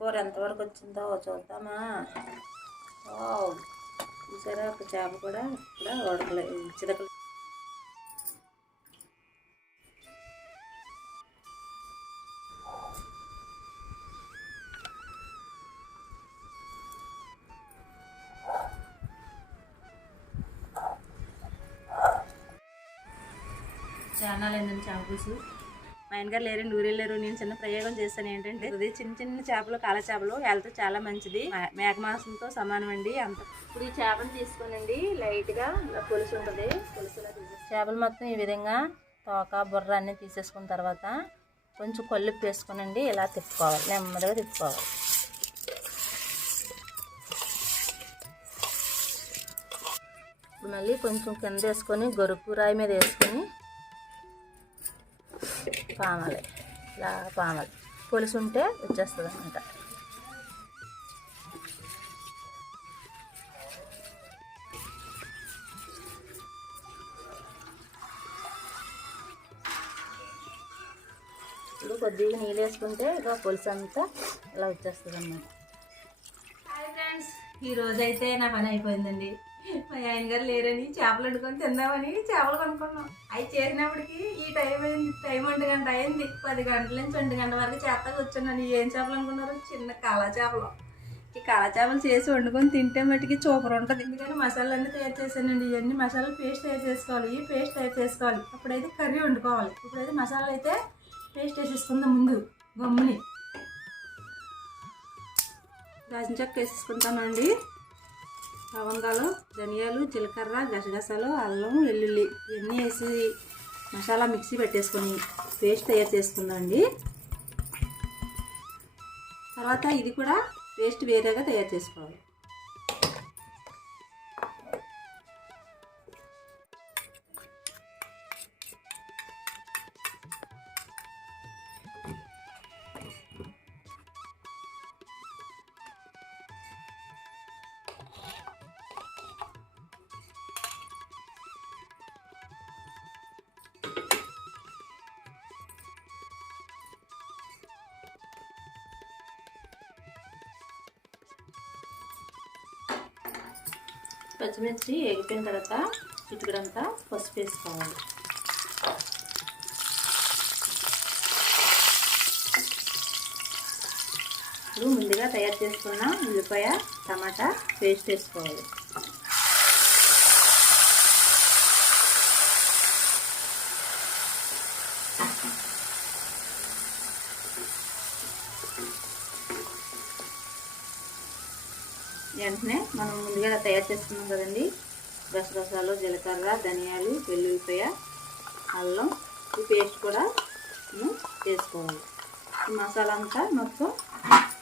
కూర ఎంతవరకు వచ్చిందో చూద్దామా? ఓ చూసారా? ఒక చేప కూడా ఇక్కడ ఉడకలే చిలకలు ఛానల్ ఏంటంటే చేప పులుసు మా ఆయన గారు లేరండి ఊరు వెళ్ళారు నేను చిన్న ప్రయోగం చేస్తాను ఏంటంటే ఇది చిన్న చిన్న చేపలు కాల చేపలు హెల్త్ చాలా మంచిది. మే- మేక మాంసంతో సమానం అండి అంత. ఇప్పుడు ఈ చేపను తీసుకోనండి. లైట్గా ఇలా పులుసు ఉంటుంది. పులుసులా చేపలు మొత్తం ఈ విధంగా తోక బుర్ర అన్ని తీసేసుకున్న తర్వాత కొంచెం కొల్లుప్పు వేసుకోనండి. ఇలా తిప్పుకోవాలి. నెమ్మదిగా తిప్పుకోవాలి. ఇప్పుడు మళ్ళీ కొంచెం కింద వేసుకొని గొరుకు రాయి మీద వేసుకొని పామాలి. ఇలా పామాలి. పులుసు ఉంటే వచ్చేస్తుంది అనమాట ఇప్పుడు కొద్దిగా నీళ్ళు వేసుకుంటే ఇక పులుసు అంతా ఇలా వచ్చేస్తుంది అన్నమాట హాయ్ ఫ్రెండ్స్ నా పని అయిపోయిందండి. మా ఆయన గారు లేరని చేపలు వండుకొని తిందామని చేపలు కొనుక్కున్నాం. అవి చేసినప్పటికి ఈ టైం అయింది టైం ఒంటి గంట అయింది. పది గంటల నుంచి ఒంటి గంట వరకు చేత కూర్చున్నాను. ఏం చేపలు అనుకున్నారు? చిన్న కాలా చేపలు. ఈ కాలా చేపలు చేసి వండుకొని తింటే మటుకి సూపర్ ఉంటుంది. ఎందుకని మసాలాలు అన్నీ తయారు చేశానండి. ఇవన్నీ మసాలాలు పేస్ట్ తయారు చేసుకోవాలి. ఈ పేస్ట్ తయారు చేసుకోవాలి. అప్పుడైతే కర్రీ వండుకోవాలి. ఇప్పుడైతే మసాలాలు అయితే పేస్ట్ వేసేసుకుందాం ముందు. గమ్ముని. దాచిన చెక్క వేసేసుకుంటామండి. లవంగాలు ధనియాలు జీలకర్ర గసగసాలు అల్లం వెల్లుల్లి ఇవన్నీ వేసి మసాలా మిక్సీ పెట్టేసుకొని పేస్ట్ తయారు చేసుకుందామండి తర్వాత ఇది కూడా పేస్ట్ వేరేగా తయారు చేసుకోవాలి. పచ్చిమిర్చి ఎగిపోయిన తర్వాత చిటికడంతా పసుపు వేసుకోవాలి. ఇప్పుడు ముందుగా తయారు చేసుకున్న ఉల్లిపాయ టమాటా పేస్ట్ వేసుకోవాలి. వెంటనే మనం ముందుగా తయారు చేసుకున్నాం కదండి. గసగసాలు జీలకర్ర ధనియాలు వెల్లుల్లిపాయ అల్లం ఈ పేస్ట్ కూడా మనం చేసుకోవాలి. ఈ మసాలా అంతా మొత్తం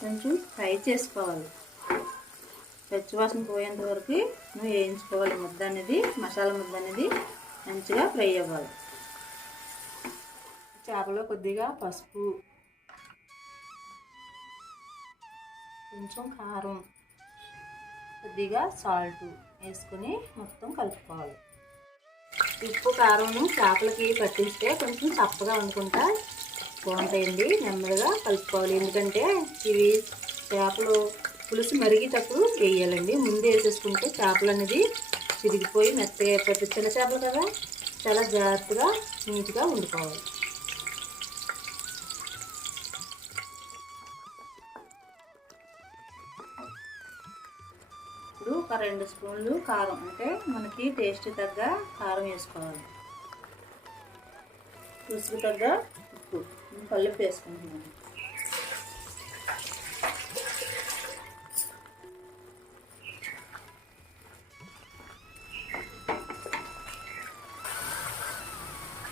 కొంచెం ఫ్రై చేసుకోవాలి. పచ్చివాసన పోయేంత వరకు నువ్వు వేయించుకోవాలి. ముద్ద అనేది మసాలా ముద్ద అనేది మంచిగా ఫ్రై అవ్వాలి. చేపలో కొద్దిగా పసుపు కొంచెం కారం కొద్దిగా సాల్ట్ వేసుకుని మొత్తం కలుపుకోవాలి. ఉప్పు కారం చేపలకి పట్టిస్తే కొంచెం చప్పగా అనుకుంటా బాగుంటాయండి. నెమ్మదిగా కలుపుకోవాలి. ఎందుకంటే ఇవి చేపలు పులుసు మరిగేటప్పుడు వేయాలండి. ముందు వేసేసుకుంటే చేపలు అనేది చిరిగిపోయి మెత్తగా అయిపోతుంది చిన్న చేపలు కదా చాలా జాగ్రత్తగా నీట్గా వండుకోవాలి ఒక రెండు స్పూన్లు కారం అంటే మనకి టేస్ట్ తగ్గ కారం వేసుకోవాలి. రుచికి తగ్గ ఉప్పు కల్లుపు వేసుకుంటున్నాను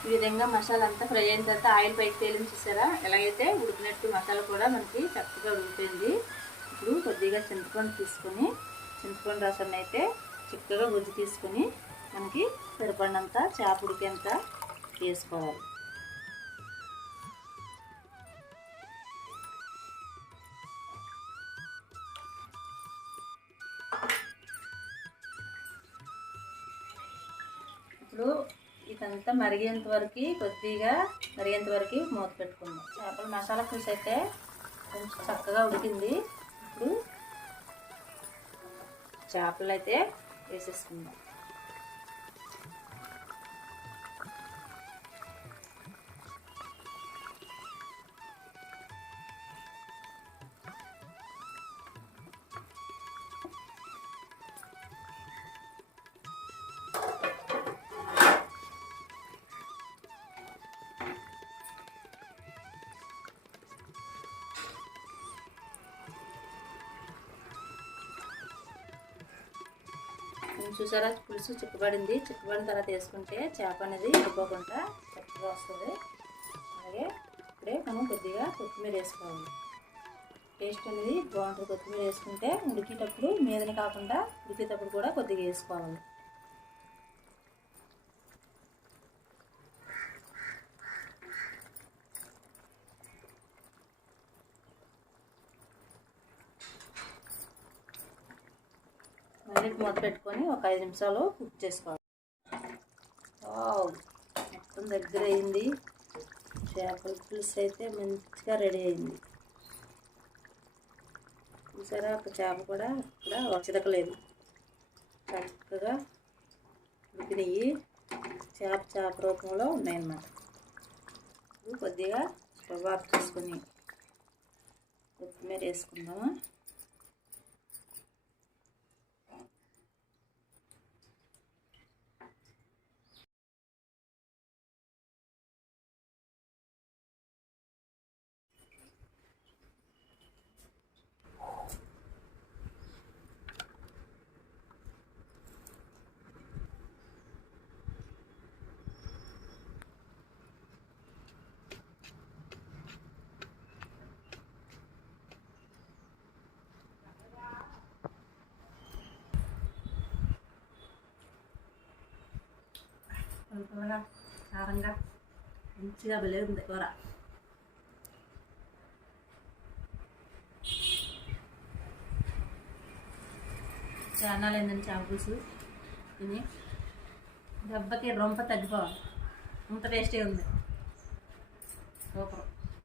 ఈ విధంగా మసాలా అంతా ఫ్రై అయిన తర్వాత ఆయిల్ పైకి తేలింది చూసారా? ఎలాగైతే ఉడికినట్టు మసాలా కూడా మనకి చక్కగా ఉడికిపోయింది ఇప్పుడు కొద్దిగా చింతపండు తీసుకొని చింతపండు రసాన్ని అయితే చిక్కగా గుజ్జు తీసుకొని మనకి సరిపడినంత చేపడికేంత వేసుకోవాలి. ఇప్పుడు ఇదంతా మరిగేంత వరకు కొద్దిగా మరిగేంత వరకు మూత పెట్టుకుందాం. చేపల మసాలా పులుసు అయితే కొంచెం చక్కగా ఉడికింది. ఇప్పుడు చేపలు అయితే వేసేసుకుందాం. చూసారా? పులుసు చిక్కబడింది. చిక్కబడిన తర్వాత వేసుకుంటే చేప అనేది ఇడిపోకుండా చక్కగా వస్తుంది. అలాగే ఇప్పుడే మనం కొద్దిగా కొత్తిమీర వేసుకోవాలి. టేస్ట్ అనేది బాగుంటుంది. కొత్తిమీర వేసుకుంటే ఉడికేటప్పుడు మీదని కాకుండా ఉడికేటప్పుడు కూడా కొద్దిగా వేసుకోవాలి. మళ్ళీ మూత పెట్టుకొని ఒక ఐదు నిమిషాలు కుక్ చేసుకోవాలి. వావ్ మొత్తం దగ్గర అయింది. చేపల పులుసు అయితే మంచిగా రెడీ అయింది. చూసారా ఒక చేప కూడా ఇక్కడ చిరకలేదు చక్కగా ఉడికినవి చేప చేప రూపంలో ఉన్నాయన్నమాట. ఇప్పుడు కొద్దిగా స్టవ్ ఆఫ్ చేసుకొని కొత్తిమీర వేసుకుందామా? పుల్లగా కారంగా మంచిగా భలే ఉంది కూర చాలా ఏంటంటే చేప తిని దెబ్బకి రొంప తగ్గిపోవాలి అంత టేస్టీ ఉంది సూపర్